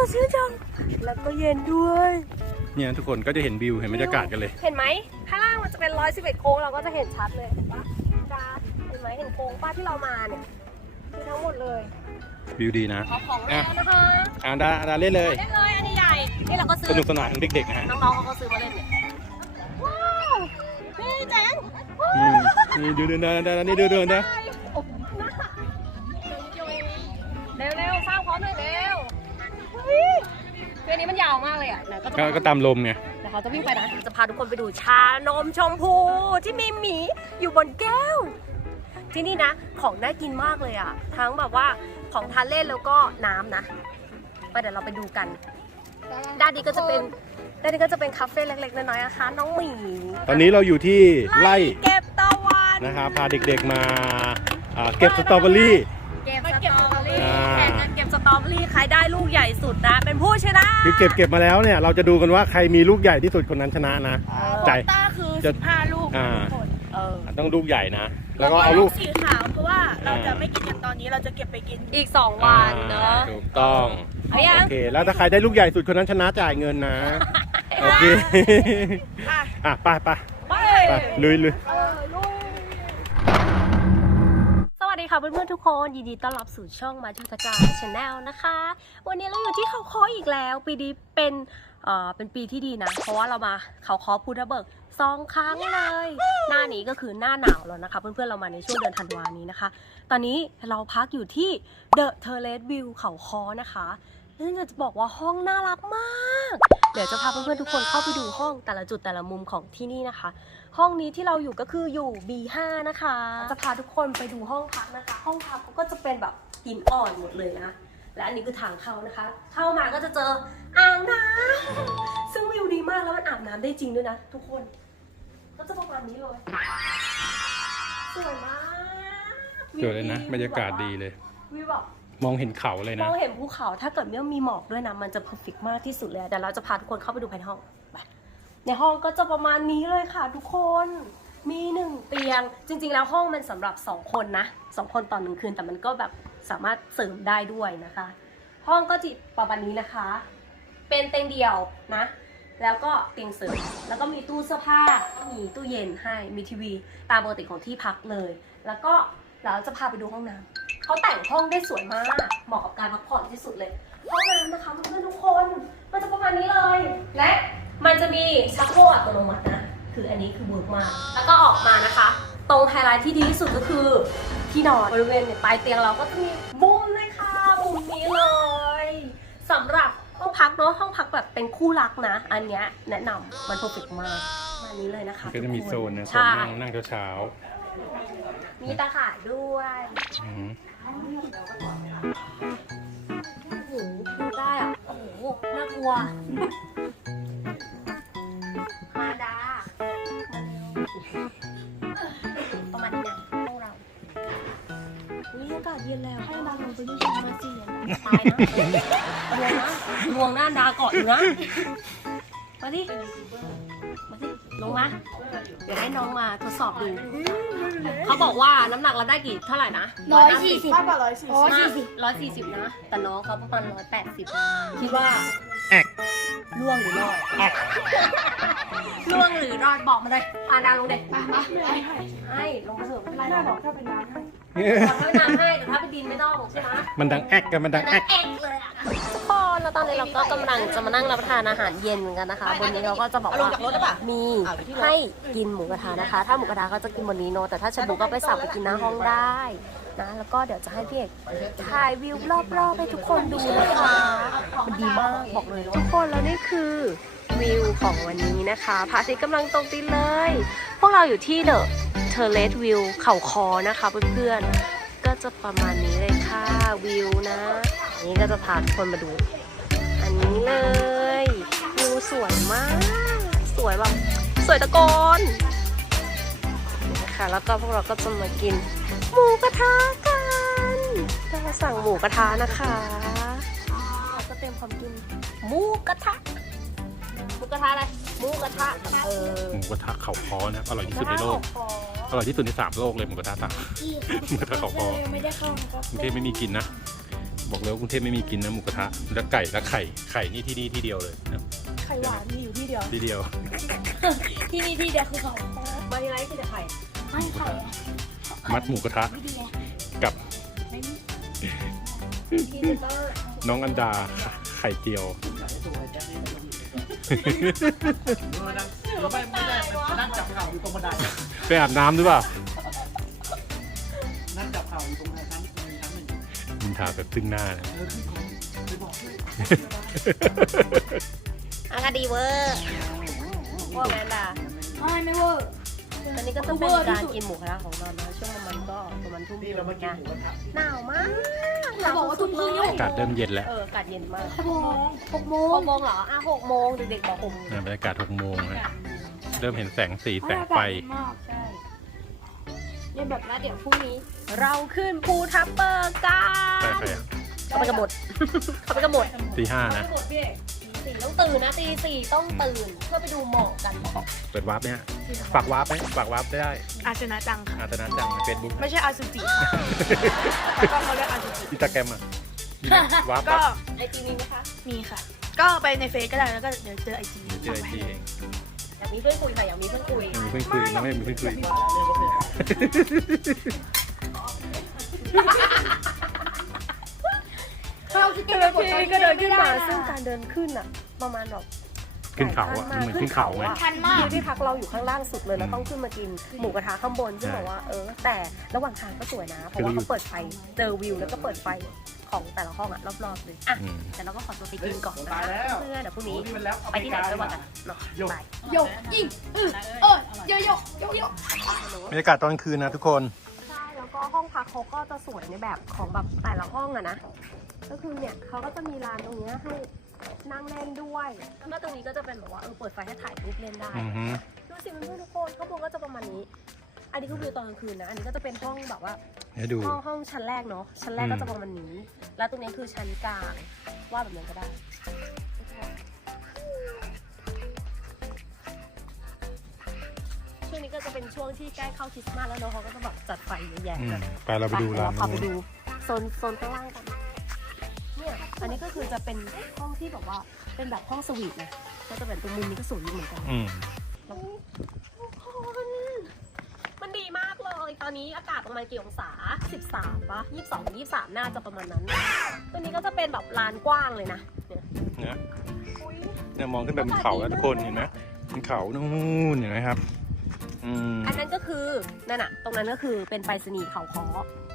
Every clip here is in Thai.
สดชื่นจัง แล้วก็เย็นด้วย เนี่ยทุกคนก็จะเห็นวิวเห็นบรรยากาศกันเลย เห็นไหมข้างล่างมันจะเป็นร้อยสิบเอ็ดโค้งเราก็จะเห็นชัดเลยเห็นปะจ้าเห็นไหมเห็นโค้งป้าที่เรามาเนี่ยคือทั้งหมดเลยวิวดีนะขอของแล้วนะคะอ่าดาดาเล่นเลยเล่นเลยอันนี้ใหญ่นี่เราก็ซื้สอนุกสนานของเด็กๆนะฮะน้องๆเขาก็ซื้อมาเล่นเนี่ยว้าวนี่แจ๋งอืมนี่ดูดูนะดานี่ดูดูนะโอ้โหน่าเร็วเร็วๆสร้างพร้อมเลยเร็วเฮ้ย เรื่องนี้มันยาวมากเลยอะไหนก็จะก็ก็ตามลมไง เดี๋ยวเขาจะวิ่งไปนะ จะพาทุกคนไปดูชานมชมพูที่มีหมีอยู่บนแก้ว ที่นี่นะ ของน่ากินมากเลยอะ ทั้งแบบว่าของทานเล่นแล้วก็น้ำนะไปเดี๋ยวเราไปดูกัน ด้านนี้ก็จะเป็นด้านนี้ก็จะเป็นคาเฟ่เล็กๆน้อยๆนะคะ น้องหมีตอนนี้เราอยู่ที่ไร่เก็บตะวันนะครับพาเด็กๆมาอ่าเก็บสตรอเบอรี่ เก็บสตรอเบอรี่ ตรอเบอรี่ใครได้ลูกใหญ่สุดนะ เป็นผู้ชนะคือเก็บเก็บมาแล้วเนี่ยเราจะดูกันว่าใครมีลูกใหญ่ที่สุดคนนั้นชนะนะใจต้าคือจะ 15 ลูกอ่า ทุกคนเออต้องลูกใหญ่นะ แล้วก็เอาลูก สีขาวเพราะว่าเราจะไม่กินกันตอนนี้เราจะเก็บไปกินอีก 2 วันเนอะถูกต้องเอายัโองเคแล้วถ้าใครได้ลูกใหญ่สุดคนนั้นชนะจ่ายเงินนะโอเคอะอะไปไปไปไปลุยลุยสวัสดี ค่ะเพื่อนๆทุกคนยินดีต้อนรับสู่ช่องมาจุตการชาแนลนะคะ วันนี้เราอยู่ที่เขาคออีกแล้ว ปีนี้เป็นเอ่อเป็นปีที่ดีนะ เพราะว่าเรามาเขาคอพุทธเบิกสองครั้งเลย หน้านี้ก็คือหน้าหนาวแล้วนะคะ เพื่อนๆเรามาในช่วงเดือนธันวานี้นะคะ ตอนนี้เราพักอยู่ที่เดอะเทเลสวิวเขาคอนะคะ ซึ่งจะบอกว่าห้องน่ารักมาก เดี๋ยวจะพาเพื่อนๆทุกคนเข้าไปดูห้องแต่ละจุดแต่ละมุมของที่นี่นะคะ ห้องนี้ที่เราอยู่ก็คืออยู่ B5 นะคะ จะพาทุกคนไปดูห้องพักนะคะ ห้องพักเขาก็จะเป็นแบบหินอ่อนหมดเลยนะ และอันนี้คือทางเข้านะคะ เข้ามาก็จะเจออ่างน้ำซึ่งวิวดีมากแล้วมันอาบน้ำได้จริงด้วยนะ ทุกคน ก็จะประมาณนี้เลยสวยมากสวยเลยนะบรรยากาศดีเลยวิวแบบ มองเห็นเขาเลยนะ มองเห็นภูเขาถ้าเกิดไม่มีหมอกด้วยนะ มันจะเพอร์เฟกมากที่สุดเลยเดี๋ยวเราจะพาทุกคนเข้าไปดูภายในห้องไปในห้องก็จะประมาณนี้เลยค่ะ ทุกคนมีหนึ่งเตียง จริง ๆ แล้วห้องมันสำหรับสองคนนะสองคนต่อหนึ่งคืน แต่มันก็แบบสามารถเสริมได้ด้วยนะคะ ห้องก็จิประมาณนี้นะคะ เป็นเตียงเดียวนะ แล้วก็เตียงเสริมแล้วก็มีตู้เสื้อผ้ามีตู้เย็นให้มีทีวีตามปกติของที่พักเลย แล้วก็ เราจะพาไปดูห้องน้ำเขาแต่งห้องได้สวยมาก เหมาะกับการพักผ่อนที่สุดเลย ห้องน้ำนะคะเพื่อนๆทุกคน มันจะประมาณนี้เลย และมันจะมีชักโครกอัตโนมัตินะ คืออันนี้คือเวิร์กมาก แล้วก็ออกมานะคะ ตรงไฮไลท์ที่ดีที่สุดก็คือที่นอนบริเวณเนี่ยปลายเตียงเราก็จะมีมุมเลยค่ะมุมนี้เลยสำหรับห้องพักเนอะห้องพักแบบเป็นคู่รักนะ อันเนี้ยแนะนำมันเพอร์เฟกมากประมาณนี้เลยนะคะก็จะมีทุคโซนนะโซนใช่นั่งนั่งเช้า มีตาข่ายด้วยๆอืมโอ้โหดูได้อะ โอ้โห น่ากลัวมาดาประมาณนี้นะห้องเรานี่อากาศเย็นแล้วให้ดาลงไปด้วยกันมาสิตายนะลวงนะลวงหน้าดาเกาะอยู่นะ มาดิ มาดิลงมาเดี๋ยวให้น้องมาทดสอบดู เขาบอกว่าน้ำหนักเราได้กี่เท่าไหร่นะร้อยสี่สิบมากกว่าร้อยสี่ร้อยสิบสี่สิบร้อยสี่สิบนะ แต่น้องเขาประมาณร้อยแปดสิบคิดว่าแอกล่วงหรือรอดล่วงหรือรอดบอกมาเลยอ่าดาลงเด็กอะอะให้ให้ให้ลงมาเถอะไม่เป็นไรให้หรอกบอกถ้าเป็นน้ำให้ ขอโทษน้ำให้แต่ถ้าไปดินไม่ต้องใช่ไหมมันดังแอกกันมันดังแอกเอกเลยอะ ทุกคนแล้วตอนนี้เราก็กำลังจะมานั่งรับประทานอาหารเย็นเหมือนกันนะคะ บนนี้เราก็จะบอกว่ามีให้กินหมูกระทะนะคะ ถ้าหมูกระทะก็จะกินบนนี้เนอะแต่ถ้าชาบูก็ไปสั่งไปกินหน้าห้องได้นะ แล้วก็เดี๋ยวจะให้พี่เอกถ่ายวิวรอบๆให้ทุกคนดูนะคะ มันดีมากบอกเลยทุกคนแล้วนี่คือ วิวของวันนี้นะคะพระอาทิตย์กำลังตกดินเลย พวกเราอยู่ที่เดอะเทเลสวิวเขาคอนะคะเพื่อนๆ ก็จะประมาณนี้เลยค่ะวิวนะอันนี้ก็จะพาทุกคนมาดู อันนี้เลยวิวสวยมาก สวยแบบสวยตะโกนนี่นะคะแล้วก็พวกเราก็จะมากิน หมูกระทะกันเราสั่งหมูกระทะนะคะเราก็เตรียมความกินหมูกระทะ กระทะอะไรหมูกระทะเออหมูกระทะเขาคอนะอร่อยที่สุดในโลกอร่อยที่สุดในสามโลกเลยหมูกระทะต่างหมูกระทะเขาคอไม่ได้เข้านะครับกรุงเทพไม่มีกินนะ บอกเลยว่ากรุงเทพไม่มีกินนะหมูกระทะแล้วไก่แล้วไข่ไข่นี่ที่นี่ที่เดียวเลยนะไข่หวานมีอยู่ที่เดียว ที่เดียวที่นี่ที่เดียวคือเขามาที่ไรที่จะไข่ไม่ไข่มัดหมูกระทะไม่ดีไงกับที่เตอร์น้องอันดาไข่เจียว ไม่ไม่ได้มันนั่งจับเข่าอยู่ตรงบันไดไปอาบน้ำหรือเปล่านั่งจับเข่าอยู่ตรงนั้นชั้นหนึ่งชั้นหนึ่งมินทาแบบซึ่งหน้านะเออขึ้นของไปบอกด้วยอากาดีเวอร์ว่าแมนดาไม่ไม่เวอร์อันนี้ก็ต้องเป็นการกินหมูกระทะของเรานะช่วงประมาณ ก็ประมาณทุ่มนี่เรามากินนะหมูกระทะหนาวมากเขาบอกว่าทุ่มครึ่งนี่อากาศเริ่มเย็นแล้ว เอออากาศเย็นมากหกโมงหกโมหงกโมงเหรออะหกโมงเด็กๆบอกหกโมงนะบรรยากาศหกโมงนะเริ่มเห็นแสงสีแสงไฟมากใช่เนี่ยแบบนั้นเดี๋ยวพรุ่งนี้ เราขึ้นภูทับเบิกกัไปนใครอะเขาไปกันหมดเขาไปกันหมดตีห้านะ สี่ต้องตื่นนะตีสี่ต้องตื่นเพื่อไปดูหมอกกันเปิดวาร์ปเนี่ยฝากวาร์ปไหมฝากวาร์ปได้อาชนะจังค่ะ อาตนาจังในเฟซบุ๊กไม่ใช่อาซูจิก็เขาเรียกอาซูจิ อินสตาแกรมอะมีไหมวาร์ปก็ปะไอจีมีไหมคะมีค่ะ ก็ไปในเฟซก็ได้แล้วก็เดี๋ยวเจอไอจีเจอไอจีเองอยากมีเพื่อนคุยค่ะอยากมีเพื่อนคุยยังมีเพื่อนคุยน้องไม่มีเพื่อนคุย เราจะกินแล้วพี่ก็เดินขึ้นมาซึ่งการเดินขึ้นอะ ประมาณแบบขึ้นเขาอะมันเหมือนขึ้นเขาไงทันมากคือที่พักเราอยู่ข้างล่างสุดเลยแล้วต้องขึ้นมากินหมูกระทะข้างบนซึ่งบอกว่าเออแต่ระหว่างทางก็สวยนะ เพราะว่าเขาเปิดไฟเจอวิวแล้วก็เปิดไฟของแต่ละห้องอะรอบๆเลยอะอืมแต่เราก็ขอตัวไปกินก่อนนะตายคะแล้วเพื่อเดี๋ยวพรุ่งนี้นี่มันแล้วไปที่ไหนไปว่ากันเนาะบายโยกยิ่งอือเออโยโยโยโยบรรยากาศตอนคืนนะทุกคนใช่แล้วก็ห้องพักเขาก็จะสวยในแบบของแบบแต่ละห้องอะนะ ก็คือเนี่ยเขาก็จะมีลานตรงเนี้ยให้นั่งเล่นด้วยแล้วก็ตรงนี้ก็จะเป็นแบบว่าเออเปิดไฟให้ถ่ายรูปเล่นได้ อือฮึดูสิเพื่อนๆทุกคนข้างบนก็จะประมาณนี้ อันนี้ก็วิวตอนกลางคืนนะ อันนี้ก็จะเป็นห้องแบบว่าให้ดู ห้องห้องชั้นแรกเนาะ ชั้นแรกอืมก็จะประมาณนี้ แล้วตรงนี้คือชั้นกลาง ว่าแบบนั้นก็ได้ ช่วงนี้ก็จะเป็นช่วงที่ใกล้เข้าคริสต์มาสแล้วเนาะเขาก็จะแบบจัดไฟเยอะแยะอืมกันไปเราไปดูเยวร้านเราพาไปนู้น ดูโซนโซนข้างล่างกันเนี่ย อันนี้ก็คือจะเป็นห้องที่แบบว่าเป็นแบบห้องสวีทนะก็จะเป็นตรงมุมนี้ก็สวยอยู่เหมือนกันอืมทุกคนมันดีมากเลย ตอนนี้อากาศประมาณกี่องศา 13ปะ22 23 น่าจะประมาณนั้น ตัวนี้ก็จะเป็นแบบลานกว้างเลยนะเนี่ยเนี่ยอุ๊ยเนี่ยมองขึ้นไปบนเขาแล้วทุกคนเห็นไหมบนเขานู่นเห็นไหมครับ อืมอันนั้นก็คือนั่นอะตรงนั้นก็คือเป็นไปรษณีย์เขาคอ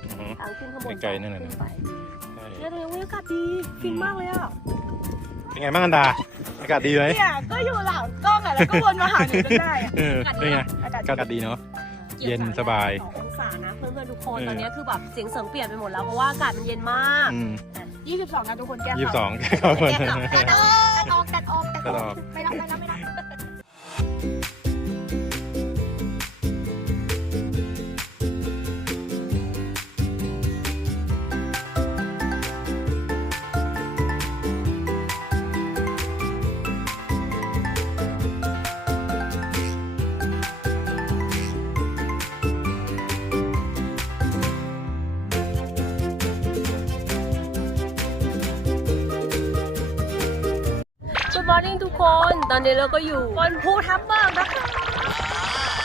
อือฮึทางขึ้นข้างบนไกลๆนั่นน่ะ ขึ้ไปใช่ เนี่ยตรงนี้อุ๊ยอากาศดีฟินมากเลยอะเป็นไงบ้างอันดา อากาศดีไหมเนี่ยก็อยู่หลังกล้องอะแล้วก็วนมาหาหนูจนได้อะเออเป็นไงอากาศอากาศดีเนาะ เย็นสบาย สององศานะเพื่อนๆทุกคนเออ ตอนนี้คือแบบเสียงเสริงเปลี่ยนไปหมดแล้วเพราะว่าอากาศมันเย็นมากอืมยี่สิบสองนะทุกคนแก้ยี่สิบสข่าวองแค่เขาคนแกะกลับกัดออกกัดออกกัดออกกัดก็อรออกไม่รับไม่รับไม่รับ ทุกคน ตอนนี้เราก็อยู่บนภูทับเบิกนะคะ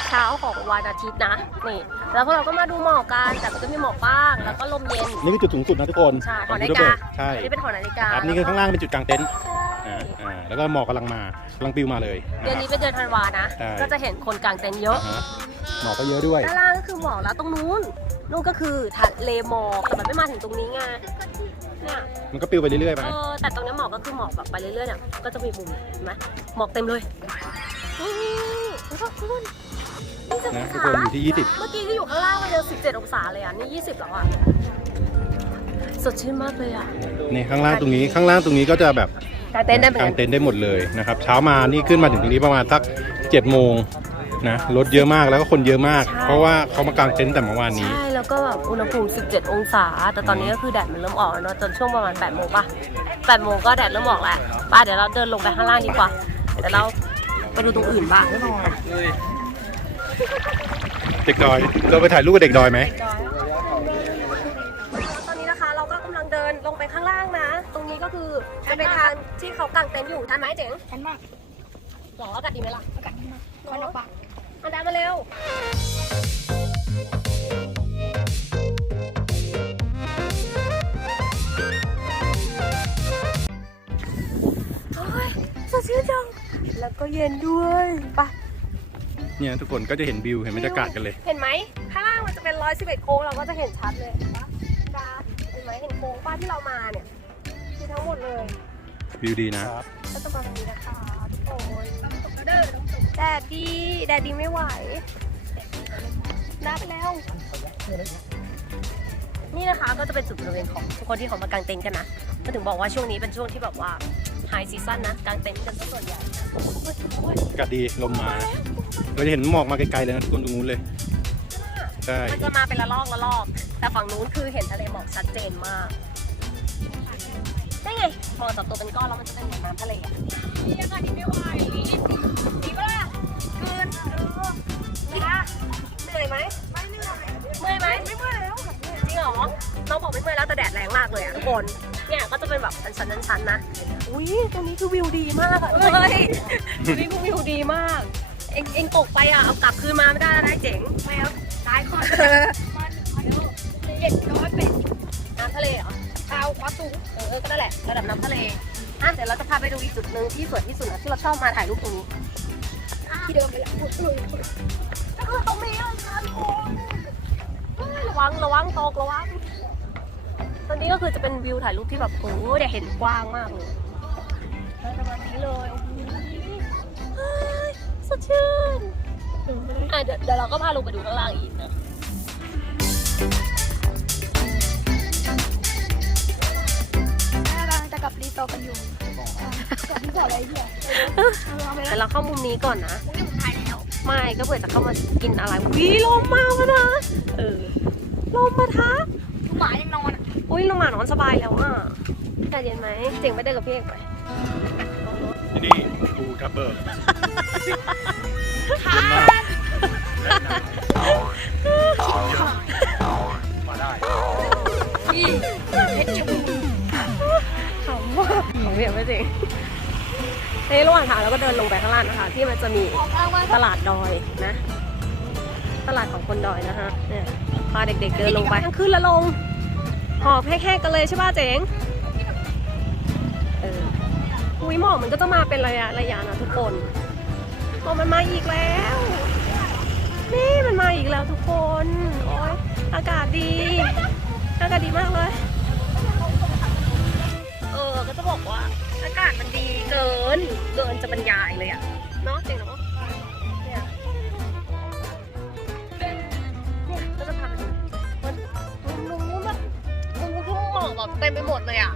เช้าของวันอาทิตย์นะนี่ แล้วพวกเราก็มาดูหมอกกันแต่มันก็มีหมอกบ้างแล้วก็ลมเย็นนี่คือจุดสูงสุดนะทุกคนใช่หขอองนาภูฬิทับกาเบิกใช่อันนี้เป็นหอนาฬิกาครับนี่คือข้างล่างเป็นจุดกลางเต็นท์อ่าอ่าแล้วก็หมอกกำลังมากำลังปลิวมาเลย เดือนนี้เป็นเดือนธันวานะใช่ก็จะเห็นคนกลางเต็นท์เยอะอ่าฮะหมอกก็เยอะด้วยด้านล่างก็คือหมอกแล้วตรงนู้นนู่นก็คือทะเลหมอกแต่มันไม่มาถึงตรงนี้ไง เนี่ย มันก็ปลิวไปเรื่อยๆไปเออ แต่ตรงนี้หมอกก็คือหมอกแบบไปเรื่อยๆเนี่ย ก็จะมีมุมเห็นไหมหมอกเต็มเลยนี่ทุกคนทุกคนนี่จะนะองทุกศาคนอยู่ที่เมื่อกี้ที่อยู่ข้างล่างมันยัง17 องศาเลยอะ นี่ 20 แล้วอะ สดชื่นมากเลยอะ20นี่ข้างล่างตรงนี้ข้างล่างตรงนี้ก็จะแบบกางเต็นท์ได้เหมือนกากังนเต็นท์ได้หมดเลยนะครับเช้ามานี่ขึ้นมาถึงตรงนี้ประมาณสักเจ็ดโมง นะรถเยอะมากแล้วก็คนเยอะมาก เพราะว่าเขามากางเต็นท์แต่เมื่อวานนี้ ใช่ แล้วก็แบบอุณหภูมิ 17 องศา แต่ตอนนี้ก็คือแดดมันเริ่มออกแล้วเนอะจนช่วงประมาณ8โมงป่ะ8โมงก็แดดเริ่มออกแล้วป่ะเดี๋ยวเราเดินลงไปข้างล่างดีกว่าเดี๋ยวเราไปดูตรงอื่นบ้างเด็กดอย เราไปถ่ายรูปกับเด็กดอยไหมตอนนี้นะคะเราก็กำลังเดินลงไปข้างล่างคือจะเป็นทางที่เขากางเต็นท์อยู่ทันไหมเจ๋งชันมากหรออากาศดีไหมล่ะอากาศดีมากร้อนออกปาก อันดามาเร็ว โอ้ยสดชื่นจัง แล้วก็เย็นด้วยไปะเนี่ยทุกคนก็จะเห็นวิวเห็นบรรยากาศกันเลย เห็นไหมข้างล่างมันจะเป็นร้อยสิบเอ็ดโค้งเราก็จะเห็นชัดเลยเห็นปะดาเห็นไหมเห็นโค้งป้าที่เรามาเนี่ยคือทั้งหมดเลยวิวดีนะ ก็จะมาตรงนี้นะคะ ทุกคนแดดดีแดดดีไม่ไหว นับแล้ว นี่นะคะก็จะเป็นจุดบริเวณของทุกคนที่เขามากางเต็นท์กันนะก็ถึงบอกว่าช่วงนี้เป็นช่วงที่แบบว่าไฮซีซั่นนะกางเต็นท์กันซะส่วนใหญ่อากาศดีลมมา เราจะเห็นหมอกมาไกลๆเลยนะทุกคนตรงนู้นเลยใช่มันจะมาเป็นละลอกละลอก แต่ฝั่งนู้นคือเห็นทะเลหมอกชัดเจนมาก ได้ไงมองจากตัวเป็นก้อนแล้วมันจะเป็นเหมือนน้ำทะเลอะนี่อากาศดีไม่ไหวดีปะล่ะเกินเออเหนื่อยไหมไม่เหนื่อยเมื่อยไหมไม่เมื่อยแล้วจริงเหรอน้องบอกไม่เมื่อยแล้วแต่แดดแรงมากเลยอะทุกคนเนี่ยก็จะเป็นแบบเป็นชั้นๆชั้นๆนะ อุ้ยตรงนี้คือวิวดีมากอะเฮ้ยตรงนี้คือวิวดีมาก เอ็งเอ็งตกไปอะเอากลับคืนมาไม่ได้นะเจ๋งไม่เอาตายคอน ก็นั่นแหละระดับน้ำทะเลอะเดี๋ยวเราจะพาไปดูอีกจุดหนึ่งที่สวยที่สุดนะที่เราชอบมาถ่ายรูปตรงนี้ที่เดิมไปแล้วก็คือตรงนี้เลยค่ะทุกคนระวังระวังตกระวังตอนนี้ก็คือจะเป็นวิวถ่ายรูปที่แบบโอ้โหเดี๋ยวเห็นกว้างมากเลยแล้วประมาณนี้เลยโอ้โหเฮ้ยสดชื่นอะเดี๋ยวเดี๋ยวเราก็พาลงไปดูข้างล่างอีกนะ ตกันอยู่กลับรีโตอะไรเหี้ยเอาไปแล้วแต่เราเข้ามุมนี้ก่อนนะพรุ่งนี้ผมถ่ายแล้ว ไม่ก็เผื่อจะเข้ามากินอะไรวิลมมากนะ เออลมมาทะหมายังนอนอะอุ้ยลงมานอนสบายแล้วอะใจเย็นไหมเจ๋งไปเดินกับพี่เอกไปที่นี่ภูทับเบิกมาได้ พี่ไม่เจ๋งในระหว่างทางเราก็เดินลงไปข้างล่างนะคะ ที่มันจะมีตลาดดอยนะ ตลาดของคนดอยนะคะเนี่ยพาเด็กๆเดินลงไปทั้งขึ้นและลง หอบแห้งๆกันเลยใช่ป่ะเจ๋งเอออุ้ยหมอกมันก็จะมาเป็นระยะระยะนะทุกคนหมอกมันมาอีกแล้ว นี่มันมาอีกแล้วทุกคนโอ้ยอากาศดี อากาศดีมากเลย จะบอกว่าอากาศมันดีเกิน เกินจะบรรยายเลยอะเนาะจริงเนาะเนี่ยเนี่ยก็จะพาไปดูมันมันรู้แบบมันคือหมอกแบบเต็มไปหมดเลยอะ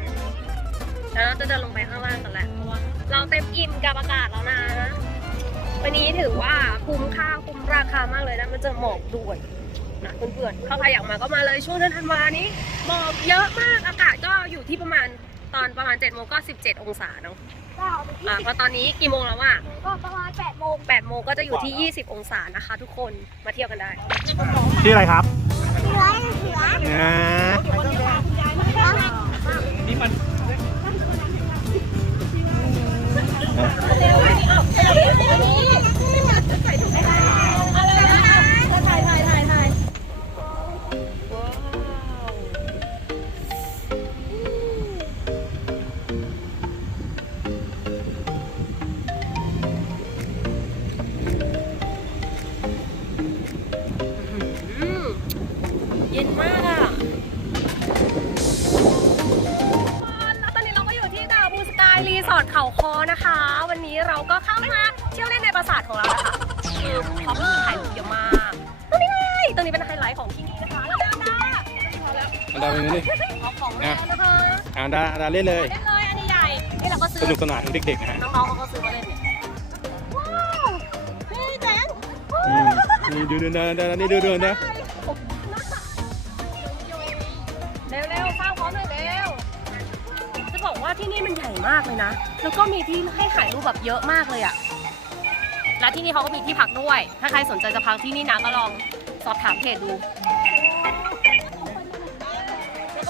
แล้วเราจะเดินลงไปข้างล่างกันแหละเพราะว่าเราเต็มอิ่มกับอากาศแล้วนะวันนี้ถือว่าคุ้มค่าคุ้มราคามากเลยนะมันจอหมอกด้วยนะเพื่อนๆถ้าใครอยากมาก็มาเลยช่วงเดือนธันวานี้หมอกเยอะมากอากาศก็อยู่ที่ประมาณ ตอนประมาณ7จ็ดโมงก็ 17 องศาเนาะก็เอาไปที่อ่าเพราะตอนนี้กี่โมงแล้วอะก็ประมาณแปดโมง8โมงก็จะอยู่ที่ 20 องศานะคะ ทุกคนมาเที่ยวกันได้ที่อะไรครับเสือเสืออ่านี่มันเร็วอันนี้เอาอัน อ่าอันดาอันดาเล่นเลย เล่นเลยอันนี้ใหญ่ นี่เราก็ซื้สอนุกสนานของเด็กๆนะฮะน้องๆเขาก็ซื้อมาเล่นเนี่ยว้าวนี่แจงอืมนี่ดูดูนะนะนี่ดูดูนะเร็วเร็วๆสร้างพร้อมหน่อยเร็ว จะบอกว่าที่นี่มันใหญ่มากเลยนะ แล้วก็มีที่ให้ถ่ายรูปแบบเยอะมากเลยอะและที่นี่เขาก็มีที่พักด้วย ถ้าใครสนใจจะพักที่นี่นะก็ลองสอบถามเพจดู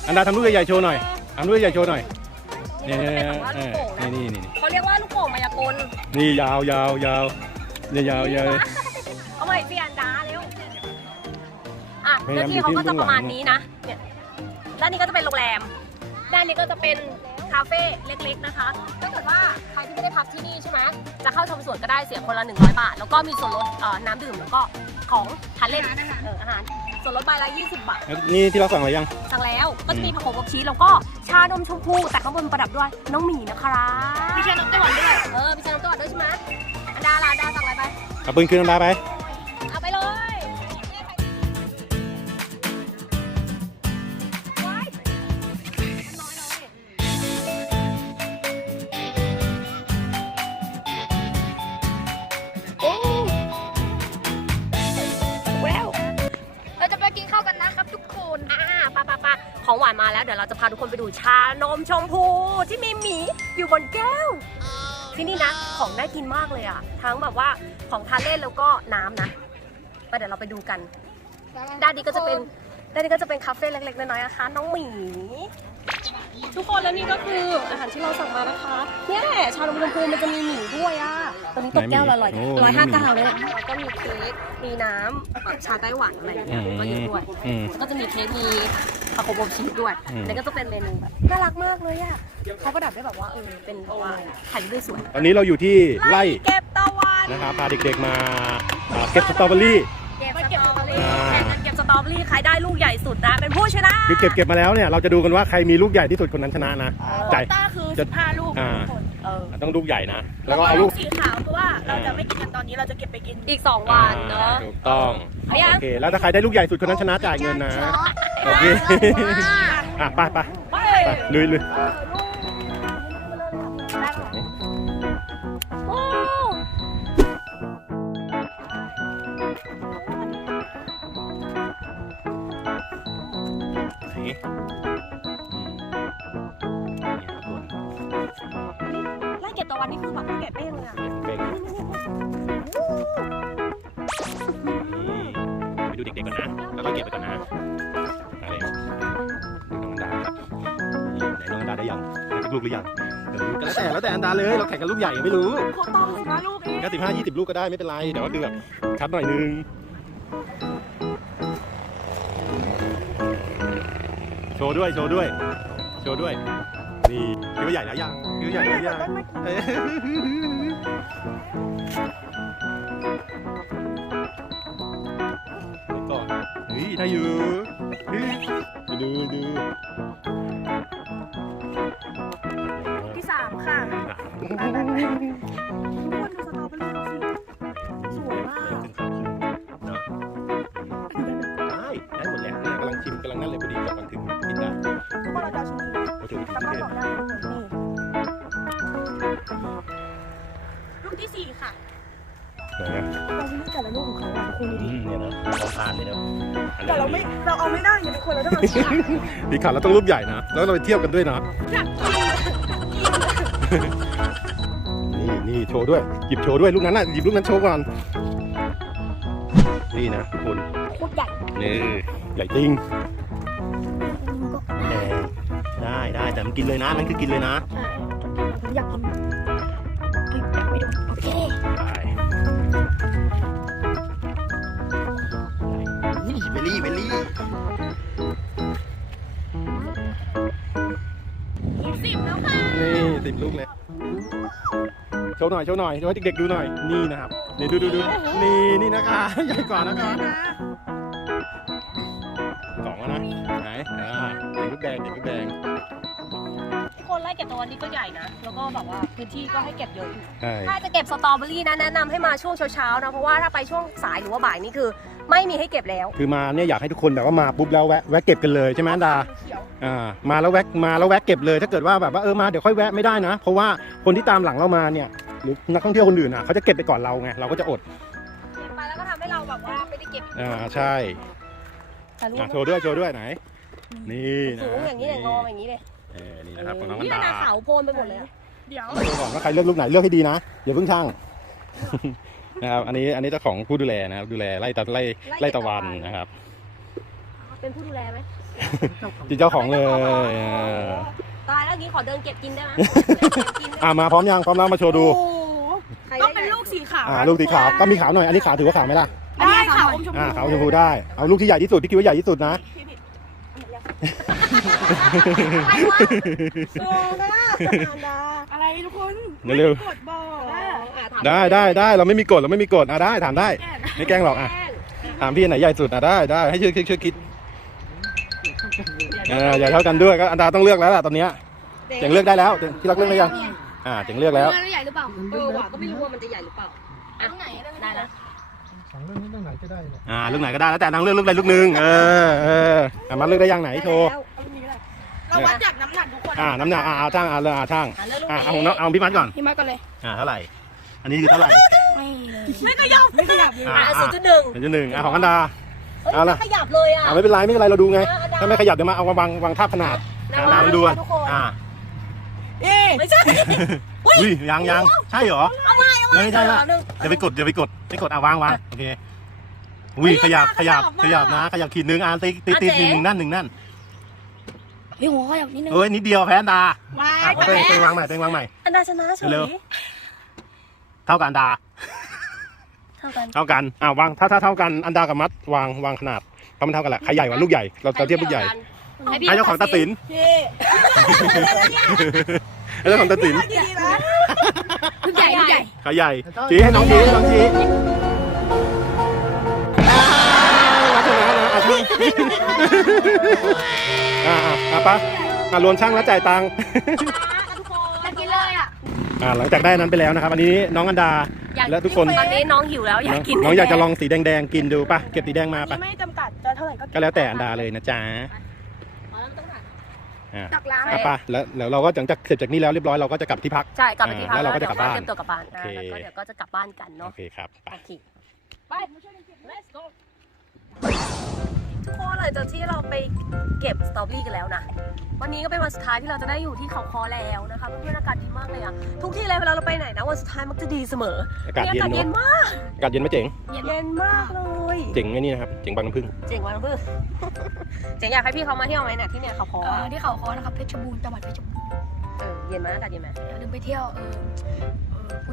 อันดาทำรูปใหญ่ๆโชว์หน่อย ทำรูปใหญ่ๆโชว์หน่อยนี่มันจะเป็นแบบว่าเอลูกอโป่งนะนี่นี่นี่เขาเรียกว่าลูกโป่งมายากลนี่ยาวยาวยาวเนี่ยยาวยาวเอาใหม่พี่อันดาเร็วอะพยายามเนื้อที่เขาก็อยู่ที่จะประมาณข้างหลังนี้นะเนี่ยด้านนี้ก็จะเป็นโรงแรมด้านนี้ก็จะเป็นคาเฟ่เล็กๆนะคะถ้าเกิดว่าใครที่ไม่ได้พักที่นี่ใช่ไหมจะเข้าชมสวนก็ได้เสียคนละ 100 บาท แล้วก็มีส่วนลดเอ่อน้ำดื่มแล้วก็ของทานเล่นเอออาหารส่วนลดใบละ 20 บาท แล้วนี่ที่เราสั่งอะไรยัง สั่งแล้วก็จะมีผักโขมอบชีสแล้วก็ชานมชมพูแต่ข้างบนประดับด้วยน้องหมีนะคะมีชานมไต้หวันด้วย เออมีชานมไต้หวันด้วยใช่ไหมอันดาลาอันดาสั่งอะไรไป เอาปืนคืนน้ำตาไป ชมพูที่มีหมีอยู่บนแก้ว ที่นี่นะ ของน่ากินมากเลยอะ ทั้งแบบว่าของทานเล่นแล้วก็น้ำนะไปเดี๋ยวเราไปดูกัน ด้านนี้ก็จะเป็นด้านนี้ก็จะเป็นคาเฟ่เล็กๆน้อยๆนะคะน้องหมี ทุกคนแล้วนี่ก็คืออาหารที่เราสั่งมานะคะเนี่ยชานมชมพูมันจะมีหมีด้วยอะตอนนี้ตกแก้วละร้อยโอ้ร้อยนี่ห้าหมี่เก้าเลยนะแล้วก็มีเค้กมีน้ำแบบชาไต้หวันอะไรอย่างเงี้ยก็เยอะด้วยอืมแล้วก็จะมีเค้กมีผักโขมอบชีสด้วยอืมแล้วก็จะเป็นเมนูแบบน่ารักมากเลยอะเขาประดับได้แบบว่าเออเป็นแบบว่าถ่ายรูปได้สวยตอนนี้เราอยู่ที่ไร่เก็บตะวันนะครับพาเด็กๆมาอ่าเก็บสตรอเบอรี่เก็บสตรอเบอรี่ อ่าแข่งกันเก็บสตรอเบอรี่ใครได้ลูกใหญ่สุดนะเป็นผู้ชนะคือเก็บเก็บมาแล้วเนี่ยเราจะดูกันว่าใครมีลูกใหญ่ที่สุดคนนั้นชนะนะจ่ายต้าคือจะ 15ลูกอ่าเออต้องลูกใหญ่นะ แล้วก็เอาลูกสีขาวเพราะว่าเราจะไม่กินกันตอนนี้เราจะเก็บไปกินอีก 2 วันเนาะ ถูกต้องเอายัง โอเคแล้วถ้าใครได้ลูกใหญ่สุดคนนั้นชนะจ่ายเงินนะโอเคอะไปไปไปไปลุยลุย โอ้นี่ ไล่เก็บตะวันนี่คือแบบเก็บเองเลยอะเป็นไปดูเด็กๆก่อนนะ แล้วก็เก็บไปก่อนนะอะไรดูน้องอันดาครับนี่ไหนน้องอันดาได้ยังได้สักลูกหรือยังเดี๋ยวดูกันแล้วแต่แล้วแต่อันดาเลย เราแข่งกันลูกใหญ่ไม่รู้พวกต้องสิบห้าลูกเองก็สิบห้ายี่สิบลูกก็ได้ไม่เป็นไรเดี๋ยวก็คือแบบคัดหน่อยนึงโชว์ด้วย โชว์ด้วย โชว์ด้วย นี่คิดว่าใหญ่แล้วยังคิดว่าใหญ่แล้วยังเอ้ยไปก่อนเฮ้ยได้อยู่เฮ้ยไปดูดูที่สามค่ะทุกคน ไงทุกคนเราต้องเอาชิ้นดีขาดเราต้องรูปใหญ่นะ แล้วเราไปเทียบกันด้วยนะ นี่นี่โชว์ด้วย หยิบโชว์ด้วยลูกนั้นน่ะ หยิบลูกนั้นโชว์ก่อน นี่นะทุกคนโคตรใหญ่นี่ใหญ่จริงแดงได้ได้แต่มันกินเลยนะนั่นคือกินเลยนะผมอยากกิน สิบลูกเลยโชว์หน่อยโชว์หน่อยโชว์ให้เด็กๆดูหน่อยนี่นะครับนี่ดูดูดูนี่นี่นะคะใหญ่กว่านะคะสองแล้วนะไหนอ่าเด็กลูกแดงเด็กลูกแดงทุกคนไล่เก็บตะวันนี่ก็ใหญ่นะ แล้วก็แบบว่าพื้นที่ก็ให้เก็บเยอะอยู่ใช่ ถ้าจะเก็บสตรอเบอรี่นะแนะนำให้มาช่วงเช้าๆนะเพราะว่าถ้าไปช่วงสายหรือว่าบ่ายนี่คือ ไม่มีให้เก็บแล้ว คือมาเนี่ยอยากให้ทุกคนแบบว่ามาปุ๊บแล้วแวะแวะเก็บกันเลยใช่ไหมอันดาเขียวอ่ามาแล้วแวะมาแล้วแวะเก็บเลย ถ้าเกิดว่าแบบว่าเออมาเดี๋ยวค่อยแวะไม่ได้นะ เพราะว่าคนที่ตามหลังเรามาเนี่ยหรือนักท่องเที่ยวคนอื่นอะเขาจะเก็บไปก่อนเราไงเราก็จะอดเก็บไปแล้วก็ทำให้เราแบบว่าไม่ได้เก็บอ่าใช่ถ่ายรูปอะโชว์ด้วยโชว์ด้วยไหน นี่นะสูงอย่างนี้เลยงออย่างนี้เลยเออนี่นะครับของน้องอันี่นนาดาขาวโพลนไปหมดเลยอะเดี๋ยว ดูก่อนว่าใครเลือกลูกไหนเลือกให้ดีนะอย่าเพิ่งช่าง นะครับ อันนี้อันนี้เจ้าของผู้ดูแลนะครับ ดูแลไล่ตะไล่ไล่ตะวันนะครับ เป็นผู้ดูแลไหมจีเจ้าของเลยเออตายแล้วงี้ขอเดินเก็บกินได้ไหมเก็บกินได้ไหมอ่ามาพร้อมยังพร้อมแล้วมาโชว์ดูโอ้โหใครก็ได้เป็นลูกสีขาวอ่าลูกสีขาวก็มีขาวหน่อยอันนี้ขาวถือว่าขาวไหมล่ะได้ค่ะอมชมพูอ่าขาวชมพูได้เอาลูกที่ใหญ่ที่สุดที่คิดว่าใหญ่ที่สุดนะ ใครวะโอ้นะอันดาอะไรทุกคนเร็วกดบอกอ่าอ่าถาม ได้ได้ได้เราไม่มีกฎเราไม่มีกฎอะได้ถามได้ ไม่แกล้งหรอกอะแป้งถามพี่อันไหนใหญ่สุดอะได้ได้ให้ช่วยช่วยช่วยคิดเออใหญ่เท่ากันด้วยก็อันดาต้องเลือกแล้วล่ะตอนเนี้ยเจ๋งเลือกได้แล้วที่รักเลือกได้ยัง อ่าเจ๋งเลือกแล้วเมื่อใหญ่หรือเปล่าเออว่ะก็ไม่รู้ว่ามันจะใหญ่หรือเปล่าอะได้แล้วสองเรื่องนี้เรื่องไหนก็ได้เลยอ่าลูกไหนก็ได้แล้วแต่นางเลือกลูกใดลูกหนึ่งเออเอออะมาเลือกได้ยังไหนโชว์เราวัดจากน้ำหนักทุกคนอ่าน้ำหนักอ่าเอาช่างอ่าเลยอ่าช่างอะเลือกลูกอ่าไหนเอาของน้องเอาพี่มัดก่อนพี่มาก่อนเลยอ่าเท่าไหร่ อันนี้คือเท่าไหร่ไม่ไม่ขยับไม่ขยับเลยอ่าอะอ่าศูนย์จุดหนึ่งเดี๋ยวจะหนึ่งอ่าของอันดาเอ้ยเอาละไม่ขยับเลยอะอ่าไม่เป็นไรไม่เป็นไรเราดูไงเอออันดาถ้าไม่ขยับเดี๋ยวมาเอามาวางวางทาบขนาดนะอ่ามาดูอะทุกคนอ่าเอ๊ะไม่ใช่อุ้ยยังยังใช่เหรอเอาไม่เอาไม่ไม่ใช่ละเอาหนึ่งอย่าไปกดอย่าไปกดไม่กดอะวางวางโอเคอุ้ยขยับขยับขยับนะขยับขีดหนึ่งอ่าตีตีตีหนึ่งหนึ่งนั่นหนึ่งนั่นพี่หัวขยับนิดนึงเอ้ยนิดเดียวแพ้อันดาว้าอะยเต้งเต้งวางใหม่เต้งวางใหม่อันดาชนะเฉย เร็วเท่ากับอันดา เท่ากันเท่ากันอ่าวางถ้าถ้าเท่ากันอันดากับมัดวางวางขนาดเพราะมันเท่ากันแหละใครใหญ่กว่าลูกใหญ่ เราเราเทียบลูกใหญ่ให้พี่ให้เจ้าของตัดสินพี่ให้เจ้าของตัดสินดีๆนะลูกใหญ่ลูกใหญ่ใครใหญ่ชี้ให้น้องชี้ให้น้องชี้อ่ารัชนะนะอะช่างอ่าอะอะปะอะรวมช่างแล้วจ่ายตังค์ จะกินเลยอะ อ่าหลังจากได้นั้นไปแล้วนะครับ อันนี้น้องอันดาอยากและทุกคนตอนนี้น้องหิวแล้วอยากกินน้องอยากจะลองสีแดงๆกินดูปะเก็บสีแดงมาปะไม่จำกัดจะเท่าไหร่ก็ก็แล้วแต่อันดาเลยนะจ๊ะอ๋อแล้วไม่ต้องถ่ายอ่าตักล้างอะปะแล้วแล้วเราก็หลังจากเสร็จจากนี้แล้วเรียบร้อยเราก็จะกลับที่พักใช่กลับไปที่พักแล้วเราก็จะกลับบ้านเตรียมตัวกลับบ้านนะโอเคแล้วก็เดี๋ยวก็จะกลับบ้านกันโอเนาะเคครับไปโอเคไป let's go พอหลังจากที่เราไปเก็บสตรอเบอรี่กันแล้วนะ วันนี้ก็เป็นวันสุดท้ายที่เราจะได้อยู่ที่เขาคอแล้วนะคะเพื่อนๆอากาศดีมากเลยอะทุกที่เลยเวลาเราไปไหนนะวันสุดท้ายมักจะดีเสมออากาศนี่เย็นอากาศเย็นเนาะมากอากาศเย็นไหมเจ๋งเย็นมากเลยเจ๋งไอ้นี่นะครับเจ๋งบางน้ำผึ้งเจ๋งมากเพื่อนเจ๋งอยากให้พี่เขามาเที่ยวไหมเนี่ยที่เนี่ยเขาคอเออที่เขาคอนะครับเพชรบูรณ์จังหวัดเพชรบูรณ์เออเย็นไหมอากาศเย็นไหมอย่าลืมไปเที่ยวเออเออพุ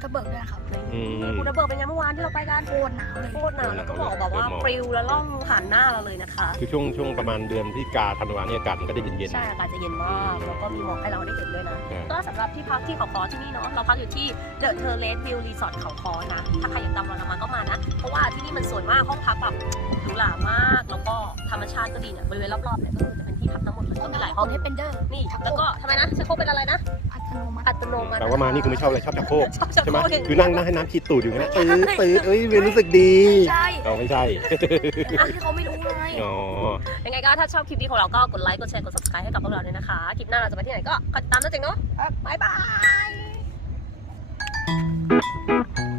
ทธเบิกด้วยนะครับอืมภูทับเบิกเป็นไงเมื่อวานที่เราไปกันโคตรหนาวเลยโคตรหนาวแล้วก็บอกแบบว่าปลิวแล้วล่องผ่านหน้าเราเลยนะคะ คือช่วงช่วงประมาณเดือนพฤศจิกาธันวาเนี่ยอากาศมันก็จะเย็นใช่อากาศจะเย็นมากแล้วก็มีหมอกให้เราได้เห็นด้วยนะอืมก็สำหรับที่พักที่เขาคอที่นี่เนาะเราพักอยู่ที่ The Terrace View Resort เขาคอนะ ถ้าใครอยากจำเรามาก็มานะ เพราะว่าที่นี่มันสวยมากห้องพักแบบหรูหรามาก แล้วก็ธรรมชาติก็ดีเนี่ยบริเวณรอบๆเนี่ยก็คือจะเป็นที่พักทั้งหมดเลยก็มีหลายห้องให้เป็นเดอร์นี่แล้วก็ทำไมนะชักโครกเป็นอะไรนะอัตโนมัติ อัตโนมัติแต่ว่ามานี่คือไม่ชอบอะไรชอบจับโคกใช่ไหมคือนั่งนั่งให้น้ำขีดตูดอยู่นะตื้อตื้อเอ้ยรู้สึกดีเราไม่ใช่ที่เขาไม่รู้ไงยังไงก็ถ้าชอบคลิปนี้ของเราก็กดไลค์กดแชร์กด subscribe ให้กับพวกเราด้วยนะคะคลิปหน้าเราจะไปที่ไหนก็ติดตามนะเจ๋งเนาะบ๊ายบาย